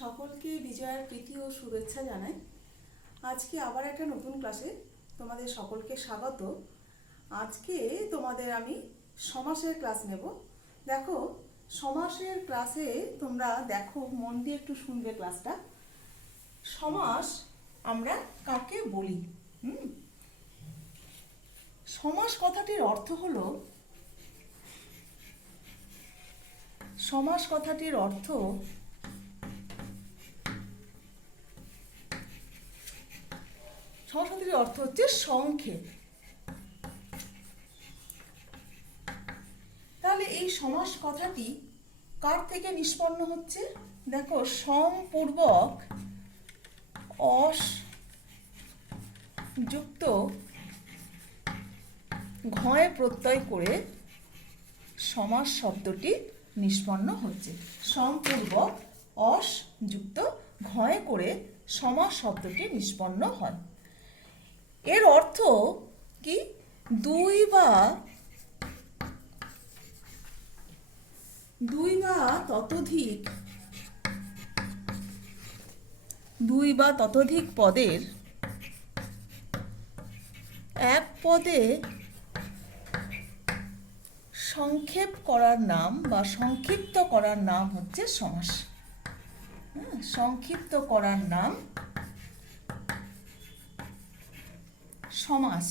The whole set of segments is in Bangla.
সকলকে বিজয়ার প্রীতি ও শুভেচ্ছা জানাই। আজকে আবার একটা নতুন ক্লাসে তোমাদের সকলকে স্বাগত। আজকে তোমাদের আমি সমাসের ক্লাস নেব। দেখো, সমাসের ক্লাসে তোমরা দেখো, মন দিয়ে একটু শুনবে ক্লাসটা। সমাস আমরা কাকে বলি? সমাস কথাটির অর্থ হলো, সমাস কথাটির অর্থ সমাসের অর্থ হচ্ছে সংক্ষেপ। তাহলে এই সমাস কথাটি কার থেকে নিষ্পন্ন হচ্ছে? দেখো, সমপূর্বক অস যুক্ত ঘয়ে প্রত্যয় করে সমাস শব্দটি নিষ্পন্ন হচ্ছে। সমপূর্বক অস যুক্ত ঘয়ে করে সমাস শব্দটি নিষ্পন্ন হয়। এর অর্থ কি? দুই বা ততোধিক পদের এক পদে সংক্ষেপ করার নাম বা সংক্ষিপ্ত করার নাম হচ্ছে সমাস। সংক্ষিপ্ত করার নাম সমাস।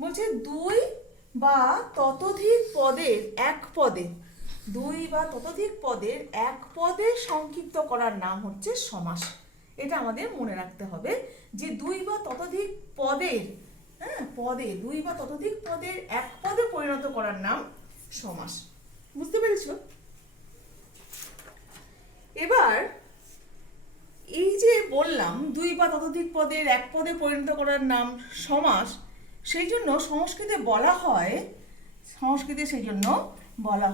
বলছে দুই বা ততোধিক পদের এক পদে, দুই বা ততোধিক পদের এক পদে সংক্ষিপ্ত করার নাম হচ্ছে সমাস। এটা আমাদের মনে রাখতে হবে যে দুই বা ততোধিক পদের দুই বা ততোধিক পদের এক পদে পরিণত করার নাম সমাস। বুঝতে পেরেছ? এবার এই যে বললাম দুই বা ততোধিক পদের এক পদে পরিণত করার নাম সমাস, সেই জন্য সংস্কৃতে বলা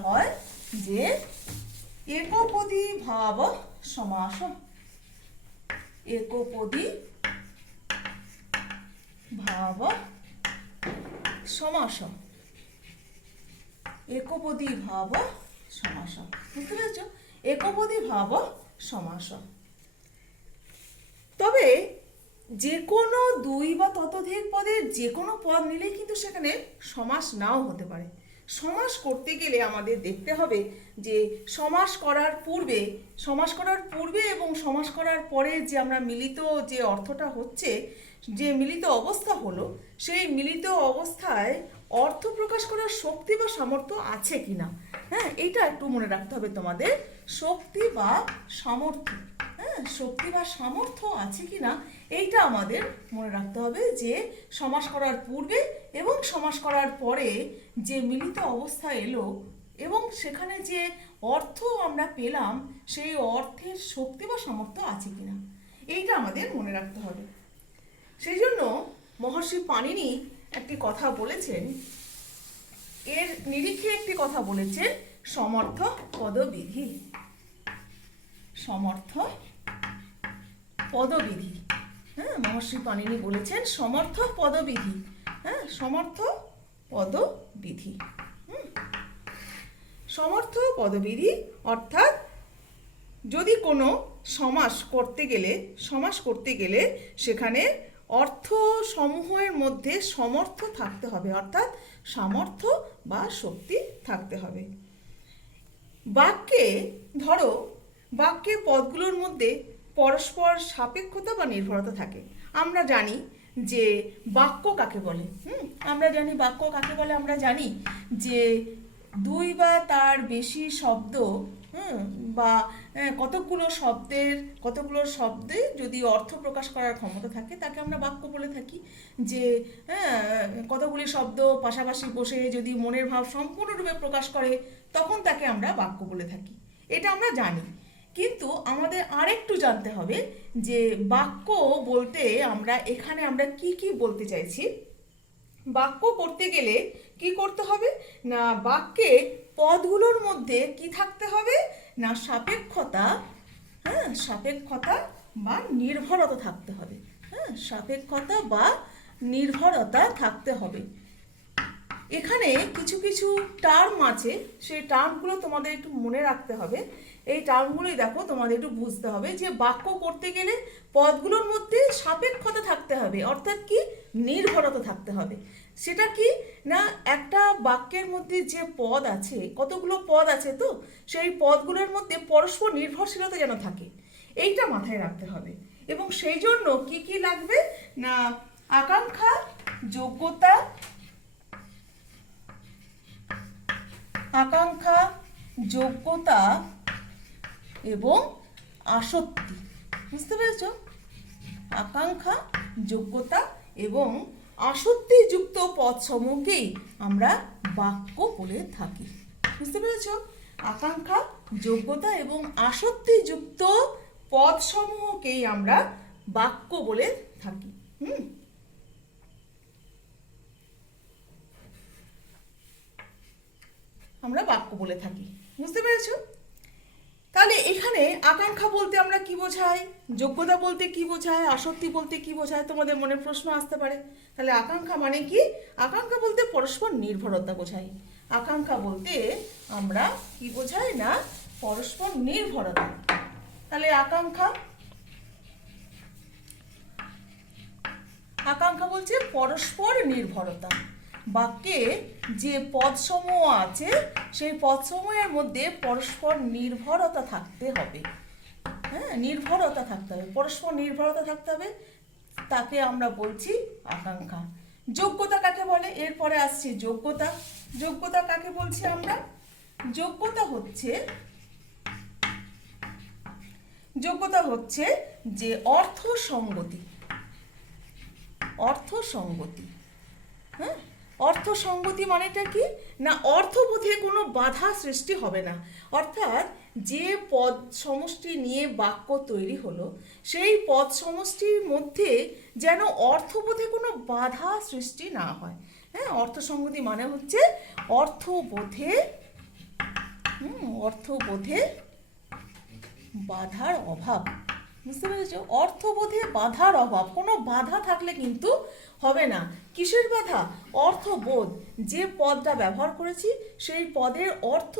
হয় যে একপদী ভাব সমাস। একপদী ভাব সমাস। একপদী ভাব সমাস। বুঝতে পেরেছ? একপদী ভাব সমাস। তবে যে কোনো দুই বা ততোধিক পদের যে কোনো পদ নিলে কিন্তু সেখানে সমাস নাও হতে পারে। সমাস করতে গেলে আমাদের দেখতে হবে যে সমাস করার পূর্বে এবং সমাস করার পরে যে আমরা মিলিত যে অর্থটা হচ্ছে, যে মিলিত অবস্থা হলো, সেই মিলিত অবস্থায় অর্থ প্রকাশ করার শক্তি বা সামর্থ্য আছে কিনা। এইটা একটু মনে রাখতে হবে তোমাদের। শক্তি বা সামর্থ্য, শক্তি বা সামর্থ্য আছে কিনা এইটা আমাদের মনে রাখতে হবে। যে সমাস করার পূর্বে এবং সমাস করার পরে যে মিলিত অবস্থা এলো এবং সেখানে যে অর্থ আমরা পেলাম, সেই অর্থের শক্তি বা সামর্থ্য আছে কিনা এইটা আমাদের মনে রাখতে হবে। সেই জন্য মহর্ষি পাণিনি একটি কথা বলেছেন, এর নিরিখে একটি কথা বলেছেন, সমর্থ পদবিধি। সমর্থ পদবিধি। মহর্ষি পাণিনি বলেছেন সমর্থ পদবিধি। সমর্থ পদবিধি। সমর্থ পদবিধি অর্থাৎ যদি কোনো সমাস করতে গেলে সেখানে অর্থ সমূহের মধ্যে সমর্থ থাকতে হবে, অর্থাৎ সামর্থ্য বা শক্তি থাকতে হবে। বাক্যে পদগুলোর মধ্যে পরস্পর সাপেক্ষতা বা নির্ভরতা থাকে। আমরা জানি যে বাক্য কাকে বলে। আমরা জানি যে দুই বা তার বেশি শব্দ বা কতগুলো শব্দে যদি অর্থ প্রকাশ করার ক্ষমতা থাকে তাকে আমরা বাক্য বলে থাকি। যে কতগুলি শব্দ পাশাপাশি বসে যদি মনের ভাব সম্পূর্ণরূপে প্রকাশ করে তখন তাকে আমরা বাক্য বলে থাকি। এটা আমরা জানি। কিন্তু আমাদের আরেকটু জানতে হবে যে বাক্য বলতে এখানে আমরা কি বলতে চাইছি। বাক্য করতে গেলে কি করতে হবে না, বাক্যে পদগুলোর মধ্যে কি থাকতে হবে না, সাপেক্ষতা বা নির্ভরতা থাকতে হবে। সাপেক্ষতা বা নির্ভরতা থাকতে হবে। এখানে কিছু কিছু টার্ম আছে, সেই টার্মগুলো তোমাদের একটু মনে রাখতে হবে। এই টার্মগুলোই দেখো তোমাদের একটু বুঝতে হবে যে বাক্য করতে গেলে পদগুলোর মধ্যে সাপেক্ষতা থাকতে হবে, অর্থাৎ কি নির্ভরতা থাকতে হবে। সেটা কি না, একটা বাক্যের মধ্যে যে পদ আছে, কতগুলো পদ আছে, তো সেই পদগুলোর মধ্যে পরস্পর নির্ভরশীলতা যেন থাকে, এইটা মাথায় রাখতে হবে। এবং সেই জন্য কি কি লাগবে না, আকাঙ্ক্ষা, যোগ্যতা, আকাঙ্ক্ষা, যোগ্যতা এবং আসক্তি। বুঝতে পেরেছ? আকাঙ্ক্ষা, যোগ্যতা এবং আসক্তিযুক্ত পদসমূহকেই আমরা বাক্য বলে থাকি। বুঝতে পেরেছ? আকাঙ্ক্ষা, যোগ্যতা এবং আসক্তিযুক্ত পদসমূহকেই আমরা বাক্য বলে থাকি। আমরা বাক্য বলে থাকি। বুঝতে পেরেছো? তাহলে এখানে আকাঙ্ক্ষা বলতে আমরা কি বোঝাই, যোগ্যতা বলতে কি বোঝায়, আসক্তি বলতে কি বোঝায়, তোমাদের মনে প্রশ্ন আসতে পারে। তাহলে আকাঙ্ক্ষা মানে কি? আকাঙ্ক্ষা বলতে পরস্পর নির্ভরতা বোঝাই। আকাঙ্ক্ষা বলতে আমরা কি বোঝাই না, পরস্পর নির্ভরতা। তাহলে আকাঙ্ক্ষা বলছে পরস্পর নির্ভরতা। বাক্যে যে পদসমূহ আছে সেই পদসমূহের মধ্যে পরস্পর নির্ভরতা থাকতে হবে। হ্যাঁ, নির্ভরতা থাকতে হবে, পরস্পর নির্ভরতা থাকতে হবে, তাকে আমরা বলছি আকাঙ্ক্ষা। যোগ্যতা কাকে বলে? এরপরে আসছে যোগ্যতা। যোগ্যতা কাকে বলছি আমরা? যোগ্যতা হচ্ছে যে অর্থসঙ্গতি। হ্যাঁ, অর্থসঙ্গতি মানেটা কি না, অর্থবোধে কোনো বাধা সৃষ্টি হবে না। অর্থাৎ যে পদ সমষ্টি নিয়ে বাক্য তৈরি হলো সেই পদ সমষ্টির মধ্যে যেন অর্থবোধে কোনো বাধা সৃষ্টি না হয়। হ্যাঁ, অর্থসঙ্গতি মানে হচ্ছে অর্থবোধে বাধার অভাব। বুঝতে পেরেছো? অর্থবোধে বাধার অভাব, কোনো বাধা থাকলে কিন্তু হবে না। কিসের বাধা? অর্থবোধ। যে পদটা ব্যবহার করেছি সেই পদের অর্থ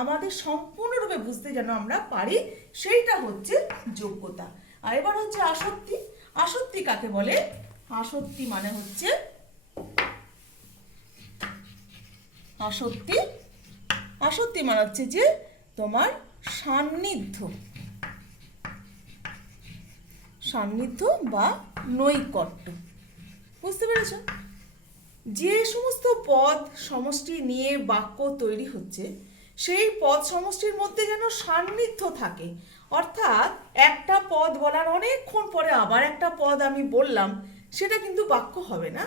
আমাদের সম্পূর্ণরূপে বুঝতে যেন আমরা পারি, সেইটা হচ্ছে যোগ্যতা। আর এবার হচ্ছে আসক্তি। আসক্তি কাকে বলে? আসক্তি মানে হচ্ছে যে তোমার সান্নিধ্য বা নৈকট্য। বুঝতে পেরেছ? যে সমস্ত পদ সমষ্টি নিয়ে বাক্য তৈরি হচ্ছে সেই পদ সমষ্টির মধ্যে যেন সান্নিধ্য থাকে। অর্থাৎ একটা পদ বলার অনেকক্ষণ পরে আবার একটা পদ আমি বললাম, সেটা কিন্তু বাক্য হবে না।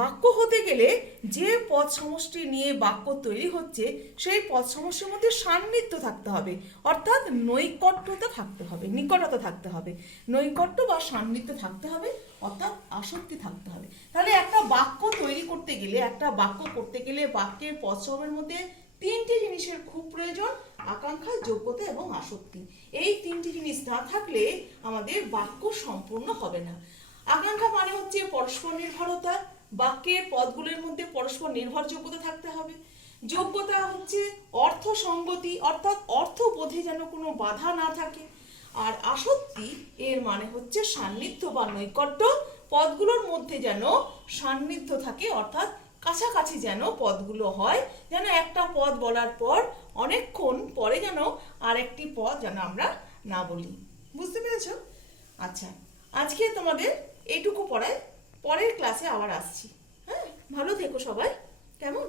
বাক্য হতে গেলে যে পদ সমষ্টি নিয়ে বাক্য তৈরি হচ্ছে সেই পদ সমষ্টির মধ্যে সান্নিধ্য থাকতে হবে, অর্থাৎ নৈকট্যতা থাকতে হবে, নিকটতা থাকতে হবে, নৈকট্য বা সান্নিধ্য থাকতে হবে, অর্থাৎ আসক্তি থাকতে হবে। তাহলে একটা বাক্য তৈরি করতে গেলে বাক্যের পদসমূহের মধ্যে তিনটি জিনিসের খুব প্রয়োজন, আকাঙ্ক্ষা, যোগ্যতা এবং আসক্তি। এই তিনটি জিনিস না থাকলে আমাদের বাক্য সম্পূর্ণ হবে না। আকাঙ্ক্ষা মানে হচ্ছে পরস্পর নির্ভরতা, বাক্যের পদগুলোর মধ্যে পরস্পর নির্ভরযোগ্যতা থাকতে হবে। যোগ্যতা হচ্ছে অর্থসঙ্গতি, অর্থাৎ অর্থবোধে যেন কোনো বাধা না থাকে। আর আসক্তি এর মানে হচ্ছে সান্নিধ্য বা নৈকট্য, পদগুলোর মধ্যে যেন সান্নিধ্য থাকে, অর্থাৎ কাছাকাছি যেন পদগুলো হয়, যেন একটা পদ বলার পর অনেকক্ষণ পরে যেন আরেকটি পদ যেন আমরা না বলি। বুঝতে পেরেছো? আচ্ছা, আজকে তোমাদের এইটুকু পড়ায়, পরের ক্লাসে আবার আসছি। হ্যাঁ, ভালো থেকো সবাই। কেমন?